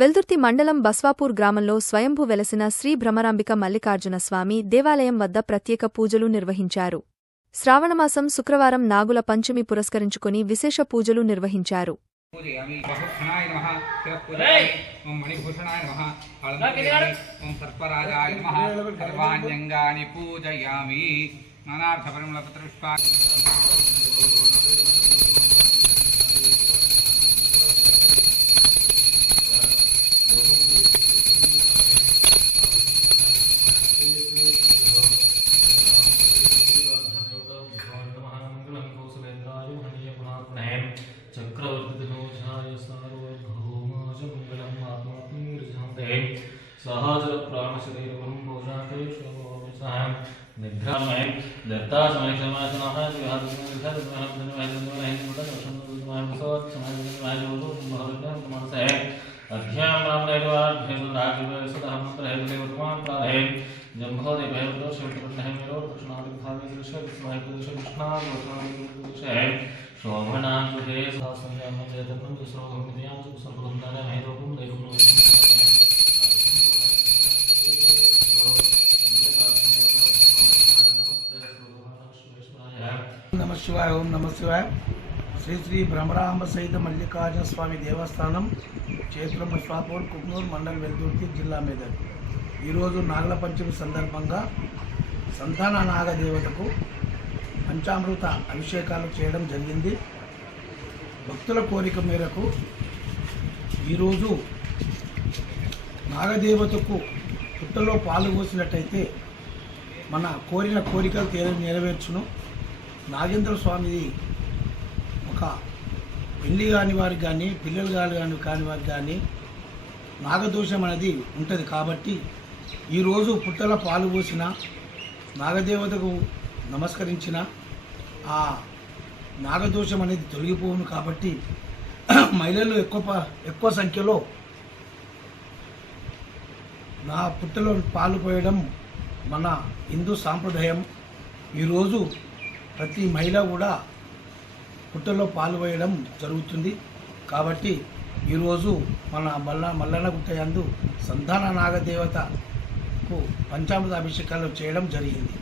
వెల్దుర్తి మండలం బస్వాపూర్ గ్రామంలో స్వయంభూ వెలసిన శ్రీ భ్రమరాంబిక మల్లికార్జున స్వామి దేవాలయం వద్ద ప్రత్యేక పూజలు నిర్వహించారు. శ్రావణమాసం శుక్రవారం నాగుల పంచమి పురస్కరించుకుని విశేష పూజలు నిర్వహించారు. పూజయామి. स्मृते सहस्रप्राणशरीरं पूजाकेशोभोषां निघ्रामये दत्तासमये समासनः शिवादिमासनः अभ्यां रामदेवाभ्यसुराग्रसुधामन्त्रहैवदेवतमाप्राधे जम्भोदेवैवतो शिवप्रतिहैमिरो कृष्णादिभाविदृश्य विस्मयप्रदृश्यकृष्णादिभाविदृश्य शोभनां कृते सहस्रं जयतनं दुसरोहमित्यां सुसम्पदं दानमहेरोपं दैवं శివాయ ఓం నమ శివాయ. శ్రీ శ్రీ భ్రమరాంబ సహిత మల్లికార్జున స్వామి దేవస్థానం క్షేత్రం స్వాపూర్ కుక్నూర్ మండల్ వెల్దుర్తి జిల్లా మెదక్ ఈరోజు నాగల పంచమి సందర్భంగా సంతాన నాగదేవతకు పంచామృత అభిషేకాలు చేయడం జరిగింది. భక్తుల కోరిక మేరకు ఈరోజు నాగదేవతకు పుట్టలో పాలు పోసినట్టయితే మన కోరిన కోరికలు తీరని నెరవేర్చును. నాగేంద్ర స్వామిది ఒక పెళ్ళి కాని వారికి కానీ పిల్లలు కాని కాని కాని వారికి కానీ నాగదోషం అనేది ఉంటుంది కాబట్టి ఈరోజు పుట్టల పాలు పోసిన నాగదేవతకు నమస్కరించిన ఆ నాగదోషం అనేది తొలగిపోవును కాబట్టి మహిళలు ఎక్కువ ఎక్కువ సంఖ్యలో నా పుట్టలో పాలు పోయడం మన హిందూ సాంప్రదాయం. ఈరోజు ప్రతి మహిళ కూడా పుట్టలో పాలు జరుగుతుంది. కాబట్టి ఈరోజు మన మల్ల మల్లన్న గుట్ట యందు సంతాన నాగదేవతకు పంచామృత అభిషేకాలు చేయడం జరిగింది.